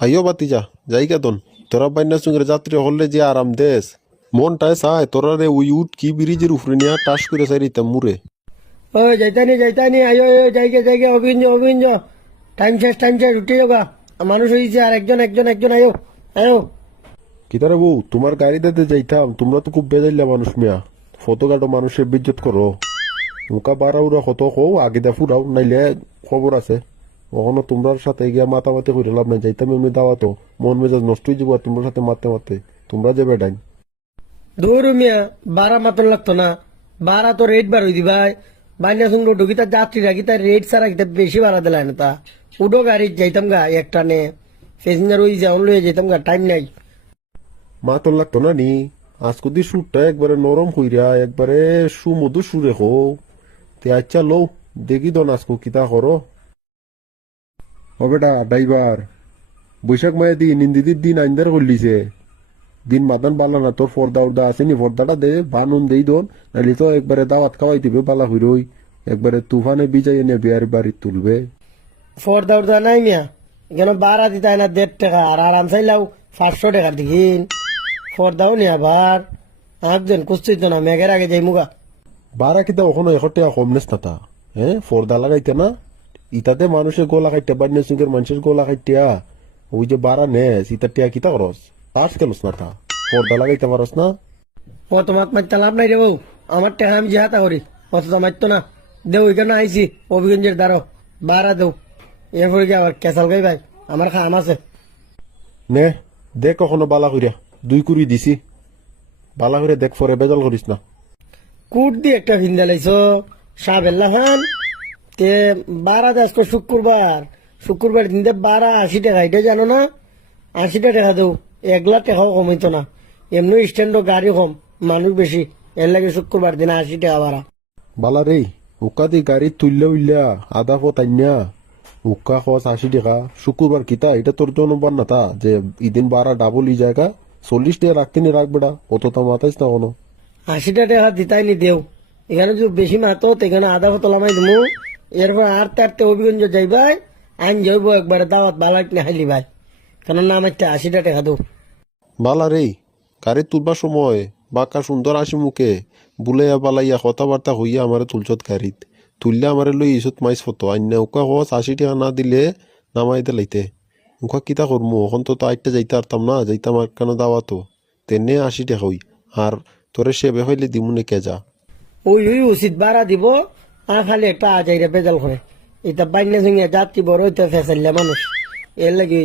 হাইও বাতি যা যাই কেতন তোরা বাইনা সঙ্গে যাত্রী হলে যে আরাম দেশ মনটায় চায় তোরা রে উই উঠ কি ব্রিজের উপরে নিয়ে টাস করে চাইতাম মুরে। ও যাইতানি আয়ো যাইগে অভিঞ্জ টাইম শেষ উঠে যাবা মানুষ হয়েছে আর একজন আয়ো আয়ো। কিতারে বউ তোমার গাড়িতে যাইতাম তোমরা তো খুব বেজাইলা মানুষ মিয়া ফটোগাটো মানুষের বিজ্জত করো মুখা বাড়া উড়া কত কও আগে দা ফুরাও নাইলে খবর আছে কখনো তোমরার সাথে গিয়া মাতামাতি করে লাভ নাই যাইতাম এমনি দাওয়াতো মন মেজাজ নষ্ট হয়ে যাবো তোমরা সাথে মারতে তোমরা যে বেডাইন দৌড় মিয়া বারা মাতন লাগতো না বারা তো রেট বার হই দিবাই বাইনা সঙ্গে ঢুকিতা যাত্রীরা গিতা রেট ছাড়া গিতা বেশি বাড়া দিলাই না তা উডো গাড়ি যাইতাম গা একটা নে প্যাসেঞ্জার ওই যাওন লয়ে যাইতাম গা টাইম নাই। মাতন লাগতো না নি আজকুদি সুরটা একবারে নরম কইরা একবারে সুমধু সুরে হো তে আচ্ছা লো দেখি দন আজকু কিতা করো ও বেটা ড্রাইভার বৈশাখ মায়ে দিন ইন্দিদির দিন আইন্দার করলিছে দিন মাদান বালা না তোর ফর্দা উর্দা আছে নি ফর্দাটা দে বানুন দেই দন নাইলে তো একবারে দাওয়াত খাওয়াই দিবে বালা হইরই একবারে তুফানে বিজাই এনে বিয়ার বাড়ি তুলবে। ফর্দা উর্দা নাই মিয়া এখানে বারা দিতাই না 1.5 টাকা আর আরাম চাইলাও 500 টাকা দিন ফর্দাও নি আবার একজন কুস্তিত না মেঘের আগে যাই মুগা। বারা কিতা ওখানে 100 টাকা কম নেস না তা হ্যাঁ ফর্দা লাগাইতে না ইতাতে মানুষের গোলা খাইতে বান্যা সুগের মানুষের গোলা খাইতিয়া ওই যে বারা নেস ইতা টিয়া কিতা করস তাস কেলস না তা পর্দা লাগাইতে পারস না। অত মাত মারতে লাভ নাই রে বউ আমার টাকা আমি জিহাতা করি অত তো মারতো না দেও এখানে আইসি অভিগঞ্জের দ্বারা বারা দেও এরপরে কি আবার কেসাল গাই ভাই আমার খাম আছে নে দেখ কখনো বালা করিয়া 2 কুড়ি দিছি বালা করে দেখ পরে বেজাল করিস না। কুট দিয়ে একটা ভিন্দা লাইছো সাবেল্লা খান তে বারা দে আজকে শুক্রবার দিন দে 80 টাকা এটা জানো না 80 টাকা দেও 1 লাখ টাকাও কমাইতো না এমনি স্ট্যান্ডও গাড়ি কম মানুষ বেশি এর লাগে শুক্রবার দিন 80 টাকা ভাড়া। বালা রে উকা দি গাড়ি তুললে উইল্লা আধা পতাইনা উকা খস 80 টাকা শুক্রবার কিতা এটা তোর জন্য বান্না তা যে ইদিন বারা ডাবল ই জায়গা 40 টাকা রাখতে নি রাখবেটা অত তা মাতাইস না কোনো 80 টাকা দিতাই নি দেও এখানে যদি বেশি মাতো এখানে আধা ফতলামাই দিমু এরপর আটতে অভিগঞ্জ যাইবাই আইন যাইব একবারে দাওয়াত বালাইট না হাইলি ভাই কেন নাম একটা 80 টাকা দেও। বালা রে গাড়ি তুলবার সময় বাঁকা সুন্দর আসি মুখে বুলাইয়া বালাইয়া কথাবার্তা হইয়া আমারে তুলছত গাড়িত তুললে আমারে লই ইসত মাইস ফটো আইনা উকা হস 80 টাকা না দিলে নামাই দিলাইতে উকা কিতা করমু এখন তো আইটা যাইতে পারতাম না যাইতাম আর কেন দাওয়াতো তেনে 80 টাকা হই আর তোরে সে বেহইলে দিমুনে কে যা ওই উচিত বাড়া দিব আর খালি একটা আজাইরা বেজাল করে এটা বাইনা সঙ্গে যাত্রী বড় হইতে ফেসাইলে মানুষ এর লাগে